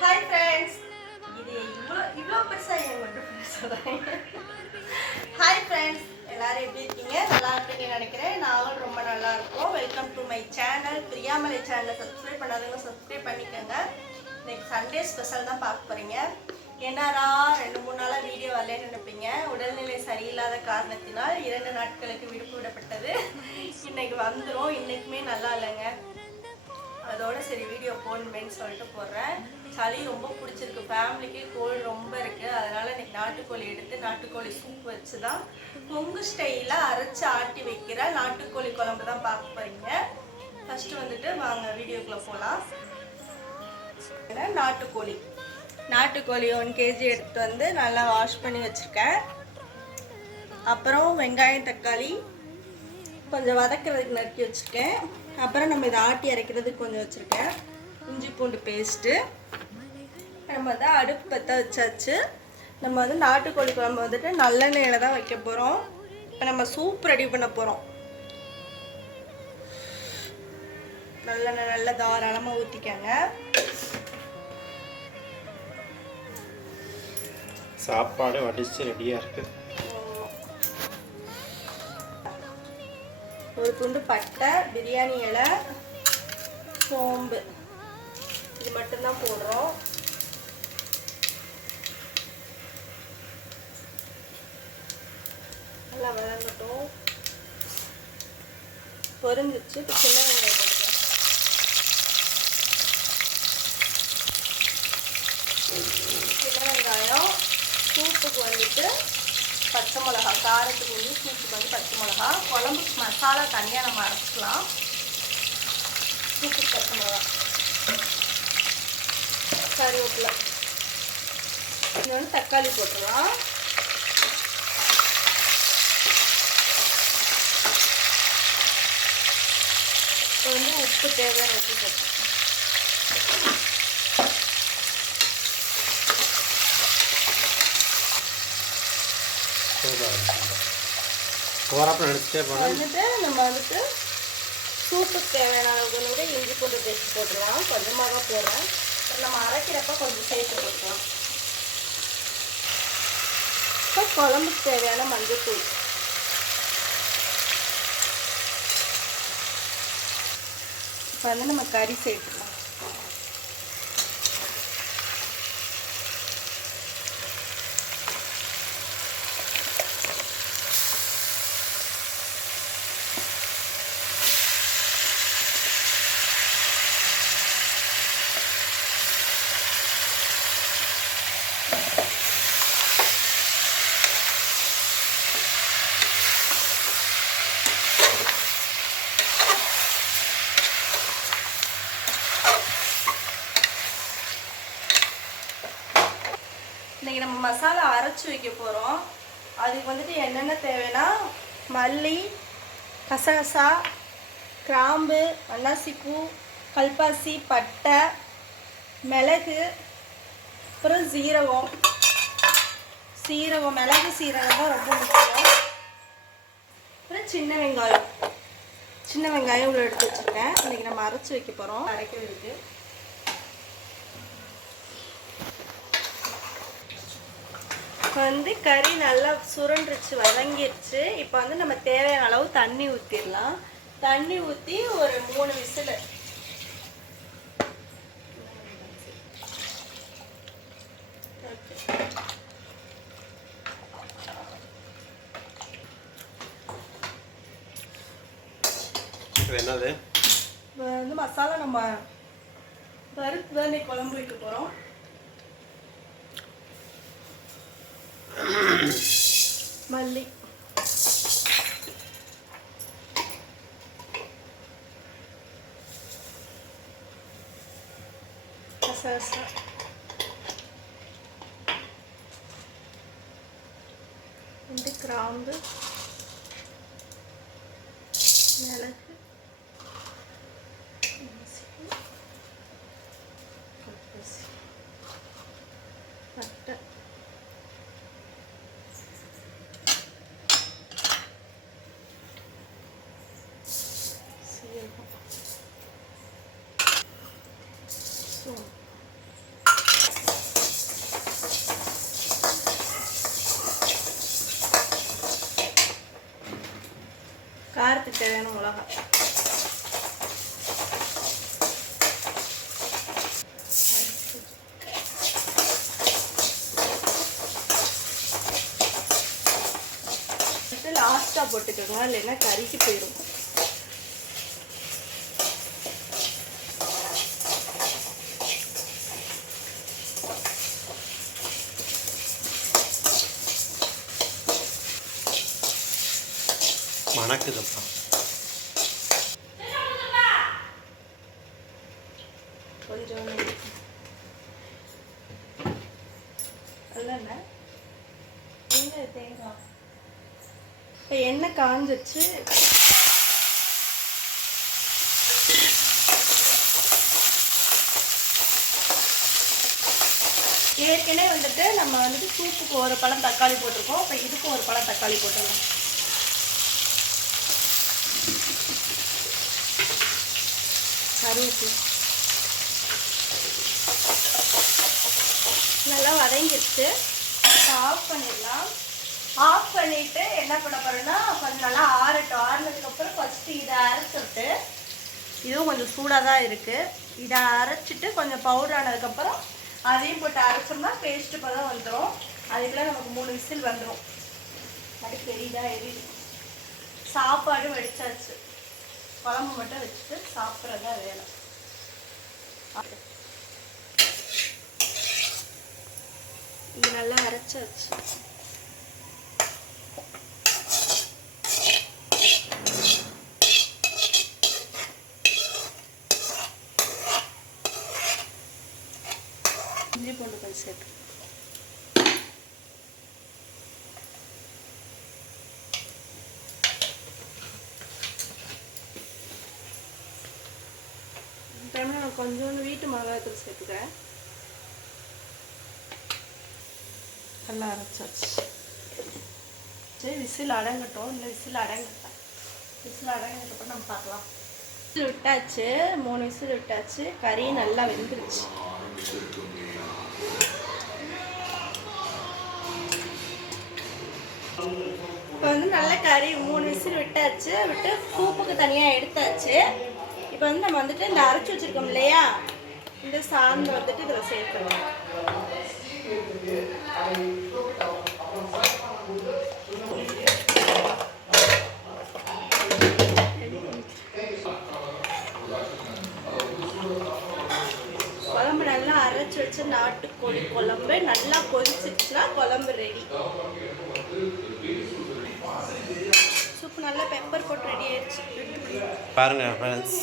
Hi friends, இது இவ்வளோ பெருசா ஏன் மட்டும் சொல்றேன். Hi friends, எல்லாரும் எப்படி இருக்கீங்க? நல்லா இருப்பீங்கன்னு நினைக்கிறேன். நாங்களும் ரொம்ப நல்லா இருக்கோம். Welcome to my channel. Priyamalai சேனலை சப்ஸ்கிரைப் பண்ணாதவங்க சப்ஸ்கிரைப் பண்ணிக்கோங்க. இன்னைக்கு சண்டே ஸ்பெஷல் தான் பார்க்க போறீங்க. என்னடா 2-3 நாளா வீடியோ வரலன்னு நினைப்பீங்க. உடல்நிலை சரியில்லாத காரணத்தினால் 2 நாட்களுக்கு விடுப்பு விடப்பட்டது. இன்னைக்கு வந்துடும். இன்னைக்குமே நல்லா இல்லைங்க. அதோட சரி வீடியோ போடணுமேன்னு சொல்லிட்டு போடுறேன். சளி ரொம்ப பிடிச்சிருக்கு, ஃபேமிலிக்கு கோல்டு ரொம்ப இருக்குது. அதனால் இன்றைக்கி நாட்டுக்கோழி எடுத்து நாட்டுக்கோழி சூப் வச்சு தான் கொங்கு ஸ்டைலில் அரைச்சி ஆட்டி வைக்கிற நாட்டுக்கோழி குழம்பு தான் பார்க்க போகிறீங்க. ஃபஸ்ட்டு வந்துட்டு வாங்க வீடியோக்குள்ளே போகலாம். நாட்டுக்கோழி 1 kg எடுத்து வந்து நல்லா வாஷ் பண்ணி வச்சுருக்கேன். அப்புறம் வெங்காயம் தக்காளி கொஞ்சம் வதக்கிறதுக்கு நறுக்கி வச்சுருக்கேன். அப்புறம் நம்ம இதை ஆட்டி அரைக்கிறதுக்கு கொஞ்சம் வச்சுருக்கேன். இஞ்சி பூண்டு பேஸ்ட்டு. நம்ம தான் அடுப்பு பற்ற வச்சாச்சு. நம்ம வந்து நாட்டுக்கோழி குழம்பு வந்துட்டு நல்லெண்ணெயில் தான் வைக்க போகிறோம். இப்போ நம்ம சூப் ரெடி பண்ண போகிறோம். நல்லெண்ணெய் நல்லா தாராளமாக ஊற்றிக்கங்க. சாப்பாடு வடிச்சு ரெடியாக இருக்குது. ஒரு துண்டு பட்டை, பிரியாணி இலை, சோம்பு, இது மட்டும்தான் போடுறோம். நல்லா வதங்கட்டும். பொரிஞ்சிச்சு. இப்போ சின்ன வெங்காயம் போடுறோம். சின்ன வெங்காயம் சூப்புக்கு வந்துட்டு பச்சை மிளகா, காரத்துக்கு வந்து சூப்புக்கு வந்து பச்சை மிளகா. குழம்புக்கு மசாலா தனியாக நம்ம அரைச்சிக்கலாம். சூப்புக்கு பச்சை மிளகா, கருவேப்பிலை, இது வந்து தக்காளி போட்டுடலாம். இப்போ வந்து உப்பு தேவையான வச்சு போட்டு வந்துட்டு நம்ம வந்துட்டு சூப்புக்கு தேவையான அளவுக்கு வந்து இஞ்சி பூண்டு பேஸ்ட் போட்டுடலாம். கொஞ்சமாக தான் போடுறேன். நம்ம அரைக்கிறப்ப கொஞ்சம் சேர்த்து போட்டுக்கலாம். இப்போ குழம்புக்கு தேவையான மஞ்சள்தூள், இப்போ வந்து நம்ம கறி சேர்த்துக்கலாம். இன்றைக்கி நம்ம மசாலா அரைச்சி வைக்க போகிறோம். அதுக்கு வந்துட்டு என்னென்ன தேவைன்னா மல்லி, கசகசா, கிராம்பு, அன்னாசிப்பூ, கல்பாசி, பட்டை, மிளகு, அப்புறம் சீரகம். மிளகு சீரகம் தான் ரொம்ப முக்கியம். அப்புறம் சின்ன வெங்காயம் இவ்வளோ எடுத்து வச்சுருக்கேன். இன்றைக்கி நம்ம அரைச்சி வைக்க போகிறோம். அரைக்கிறதுக்கு வந்து கறி நல்லா சுருண்டுருச்சு, வதங்கிடுச்சு. இப்போ வந்து நம்ம தேவையான அளவு தண்ணி ஊற்றிடலாம். தண்ணி ஊற்றி ஒரு 3 விசில். என்னது வந்து மசாலா நம்ம வறுத்து தான் குழம்பு வைக்க போகிறோம். மல்லி, கசகசா, கிராம்பு, மிளகு, பட்டை, காரத்துக்கு தேவையான மிளகா. லாஸ்ட்டாக போட்டுக்கோங்க, இல்லைன்னா கறிக்கு போயிடும். மணக்குதுப்பா. கொஞ்சம் நல்லெண்ணெய், தேங்காய். இப்போ எண்ணெய் காஞ்சிச்சு. ஏற்கனவே வந்துட்டு நம்ம வந்துட்டு சூப்புக்கு ஒரு பழம் தக்காளி போட்டிருக்கோம். இப்போ இதுக்கும் ஒரு பழம் தக்காளி போட்டுடலாம். கருவேப்பிலை நல்லா வதங்கிடுச்சு. ஆஃப் பண்ணிடலாம். ஆஃப் பண்ணிவிட்டு என்ன பண்ண போகிறோன்னா கொஞ்சம் நல்லா ஆறட்டும். ஆறுனதுக்கப்புறம் ஃபஸ்ட்டு இதை அரைச்சிட்டு, இதுவும் கொஞ்சம் சூடாக தான் இருக்குது, இதை அரைச்சிட்டு கொஞ்சம் பவுடர் ஆனதுக்கப்புறம் அதையும் போட்டு அரைச்சோம்னா பேஸ்ட்டு பதம் வந்துடும். அதுக்குள்ளே நமக்கு 3 விசில் வந்துடும். அது பெரியதாக எரியுது. சாப்பாடு வடிச்சாச்சு, குழம்பு மட்டும் வச்சுட்டு சாப்பிட்றதா வேலை. இது நல்லா அரைச்சாச்சு. இஞ்சி பூண்டு கொஞ்சம் சேர்த்து டைமில் நான் கொஞ்சோண்டு வீட்டு மிளகாய்த்தூள் சேர்த்துக்கிறேன். நல்லா அரைச்சாச்சு. சரி, விசில் அடங்கட்டும். இல்லை விசில் அடங்கட்டேன். விசில் அடங்கினதுக்கப்புறம் நம்ம பார்க்கலாம். விசில் விட்டாச்சு, 3 விசில் விட்டாச்சு. கறி நல்லா வெந்துருச்சு. இப்போ வந்து நல்லா கறி 3 விசில் விட்டாச்சு. விட்டு சூப்புக்கு தனியாக எடுத்தாச்சு. இப்போ வந்து நம்ம வந்துட்டு இந்த அரைச்சி வச்சுருக்கோம் இல்லையா, இந்த சாந்து வந்துட்டு இதில் சேர்த்துருவோம். குழம்பு நல்லா அரைச்சி வச்ச நாட்டுக்கோழி குழம்பு நல்லா கொதிச்சிருச்சுன்னா குழம்பு ரெடி. சூப்பு நல்லா பெப்பர் போட்டு ரெடி ஆயிடுச்சு. பாருங்க ஃப்ரெண்ட்ஸ்,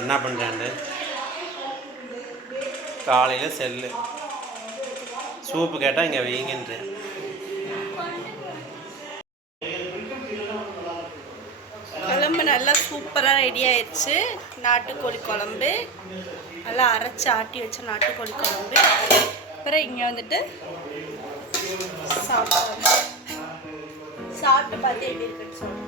என்ன பண்ணுறேன்னு. காலையில் செல்லு சூப்பு கேட்டால் இங்கே வைங்கன்றேன். குழம்பு நல்லா சூப்பராக ரெடி ஆயிடுச்சு. நாட்டுக்கோழி குழம்பு நல்லா அரைச்சி ஆட்டி வச்ச நாட்டுக்கோழி குழம்பு. அப்புறம் இங்கே வந்துட்டு சாப்பிட்டு பார்த்து எப்படி இருக்குன்னு சொல்லுங்கள்.